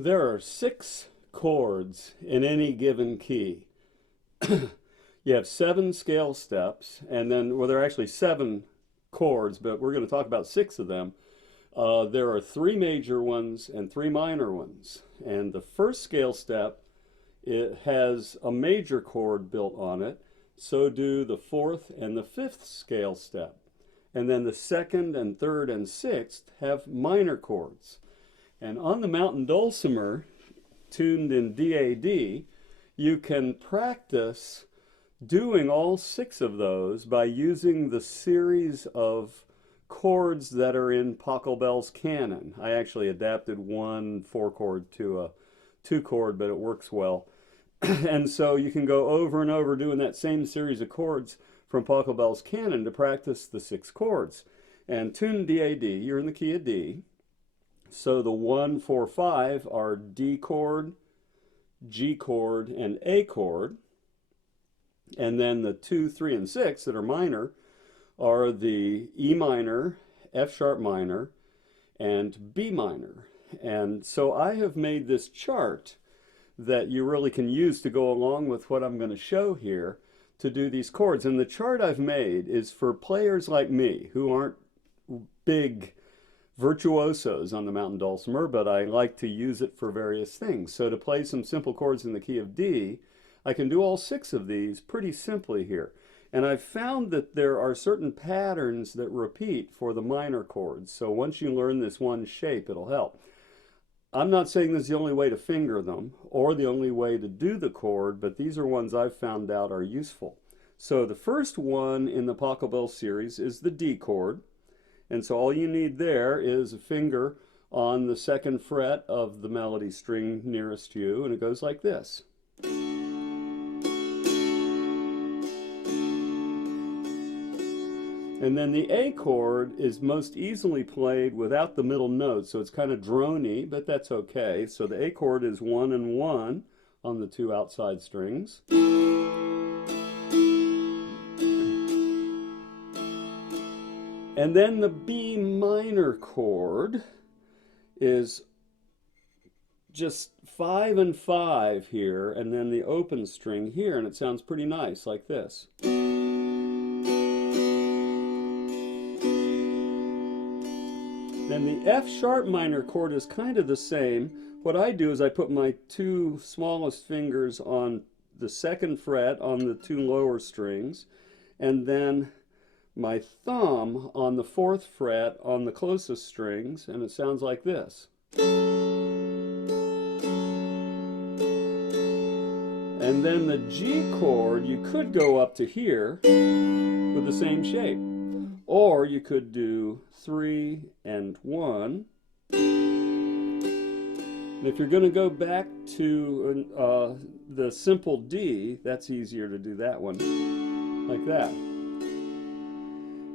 There are 6 chords in any given key. You have 7 scale steps, and then, well, there are actually 7 chords, but we're going to talk about 6 of them. There are 3 major ones and 3 minor ones. And the first scale step, it has a major chord built on it. So do the 4th and the 5th scale step. And then the 2nd and 3rd and 6th have minor chords. And on the mountain dulcimer, tuned in DAD, you can practice doing all 6 of those by using the series of chords that are in Pachelbel's Canon. I actually adapted one 4-chord to a 2-chord, but it works well. And so you can go over and over doing that same series of chords from Pachelbel's Canon to practice the 6 chords. And tuned DAD, you're in the key of D. So the 1, 4, 5 are D chord, G chord, and A chord. And then the 2, 3, and 6 that are minor are the E minor, F sharp minor, and B minor. And so I have made this chart that you really can use to go along with what I'm going to show here to do these chords. And the chart I've made is for players like me who aren't big virtuosos on the mountain dulcimer, but I like to use it for various things. So to play some simple chords in the key of D, I can do all 6 of these pretty simply here. And I've found that there are certain patterns that repeat for the minor chords. So once you learn this one shape, it'll help. I'm not saying this is the only way to finger them or the only way to do the chord, but these are ones I've found out are useful. So the first one in the Pachelbel series is the D chord. And so all you need there is a finger on the 2nd fret of the melody string nearest you, and it goes like this. And then the A chord is most easily played without the middle note, so it's kind of drony, but that's okay. So the A chord is 1 and 1 on the 2 outside strings. And then the B minor chord is just 5 and 5 here, and then the open string here, and it sounds pretty nice like this. Then the F sharp minor chord is kind of the same. What I do is I put my 2 smallest fingers on the 2nd fret on the 2 lower strings, and then my thumb on the 4th fret on the closest strings, and it sounds like this. And then the G chord, you could go up to here with the same shape. Or you could do 3 and 1. And if you're going to go back to the simple D, that's easier to do that one, like that.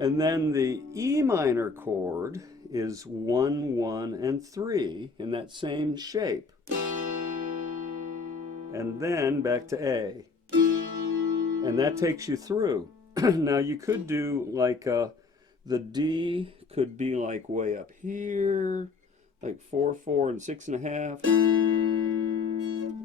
And then the E minor chord is 1, 1, and 3 in that same shape. And then back to A. And that takes you through. Now you could do like the D could be like way up here, like 4, 4, and 6.5.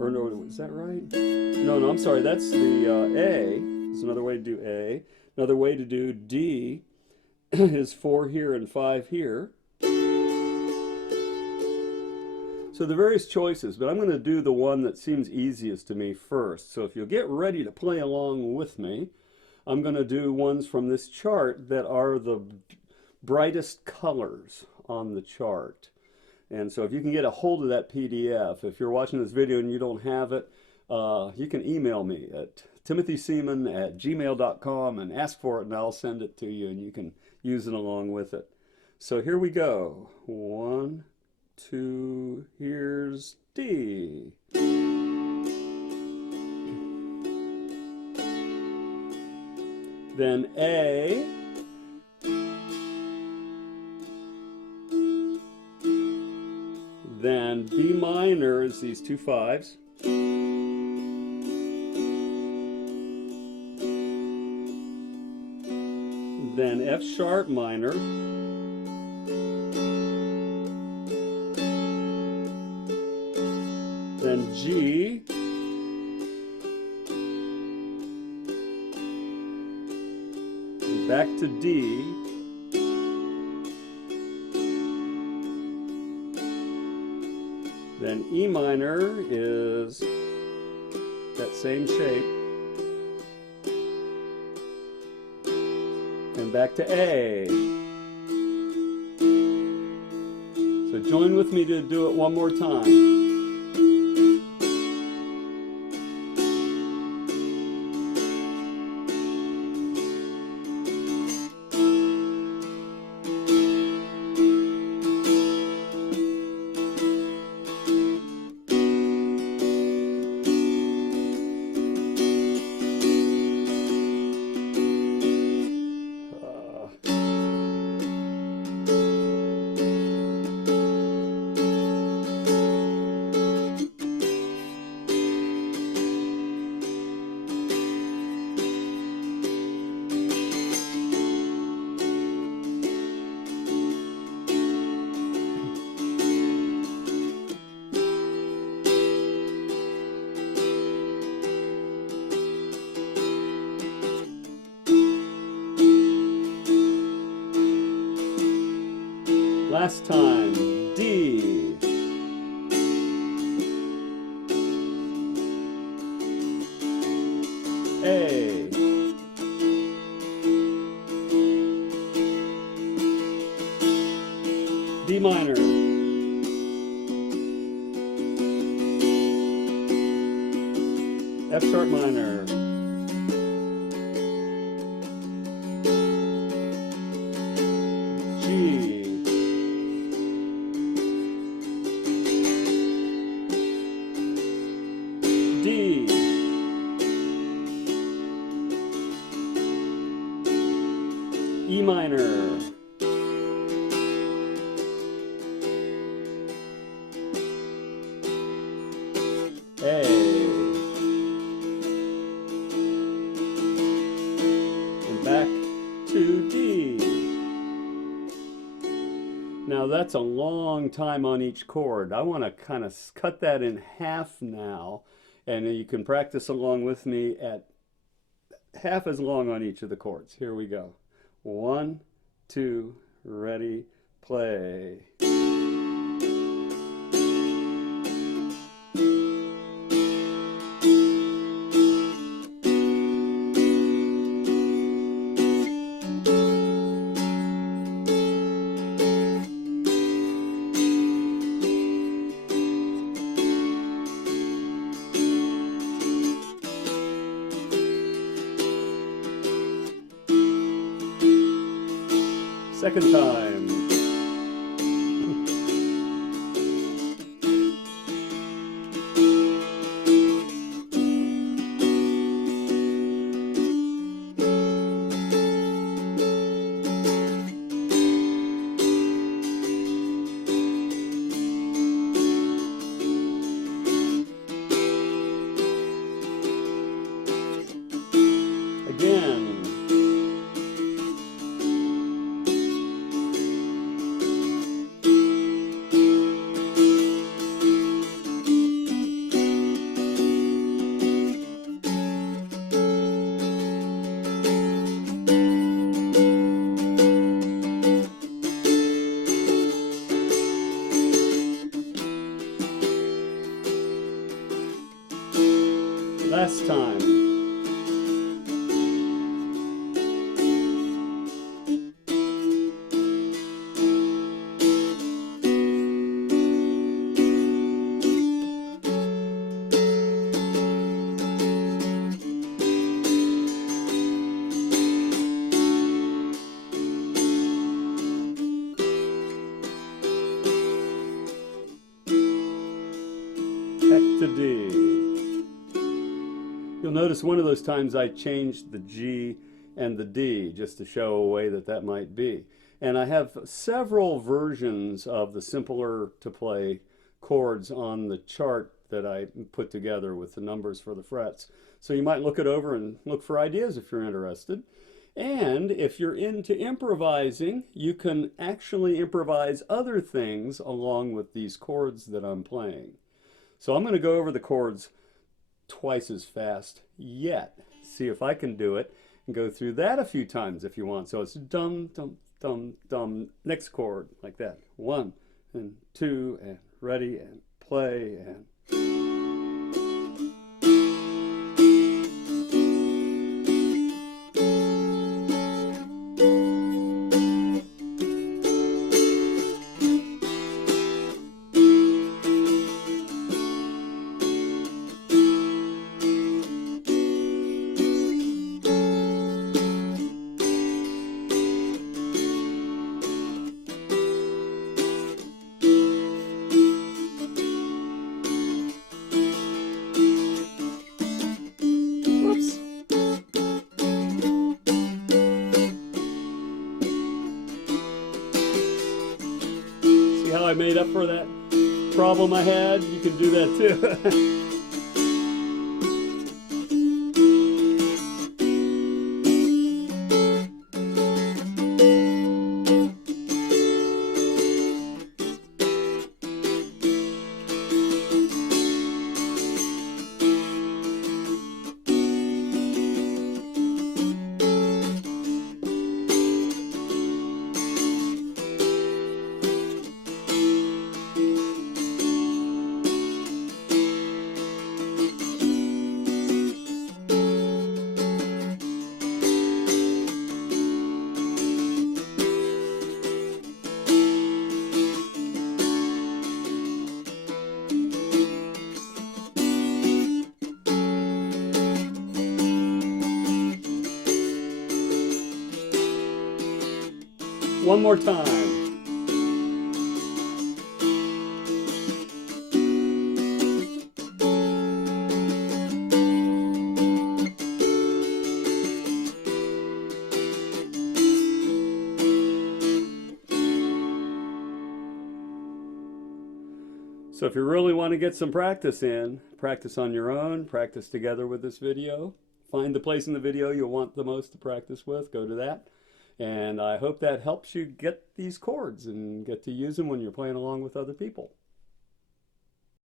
Or no, is that right? No, I'm sorry. That's the A. There's another way to do A. Another way to do D is 4 here and 5 here. So the various choices, but I'm going to do the one that seems easiest to me first. So if you'll get ready to play along with me, I'm going to do ones from this chart that are the brightest colors on the chart. And so if you can get a hold of that PDF, if you're watching this video and you don't have it, you can email me at timothyseaman@gmail.com and ask for it, and I'll send it to you, and you can use it along with it. So here we go. 1, 2, here's D. Then A. Then B minor is these 2 5s. Then F sharp minor. then G, back to D, then E minor is that same shape, and back to A. So join with me to do it one more time. Last time, D, A, D minor, F sharp minor, G, D, E minor, A, and back to D. Now that's a long time on each chord. I want to kind of cut that in half now, and you can practice along with me at half as long on each of the chords. Here we go. 1, 2, ready, play. Second time. Again. Last time. Back to D. You'll notice one of those times I changed the G and the D just to show a way that that might be. And I have several versions of the simpler to play chords on the chart that I put together with the numbers for the frets. So you might look it over and look for ideas if you're interested. And if you're into improvising, you can actually improvise other things along with these chords that I'm playing. So I'm going to go over the chords twice as fast yet. See if I can do it and go through that a few times if you want. So it's dum, dum, dum, dum, next chord like that. 1 and 2 and ready and play and... See how I made up for that problem I had? You can do that too. One more time. So if you really want to get some practice in, practice on your own, practice together with this video. Find the place in the video you'll want the most to practice with, go to that. And I hope that helps you get these chords and get to use them when you're playing along with other people.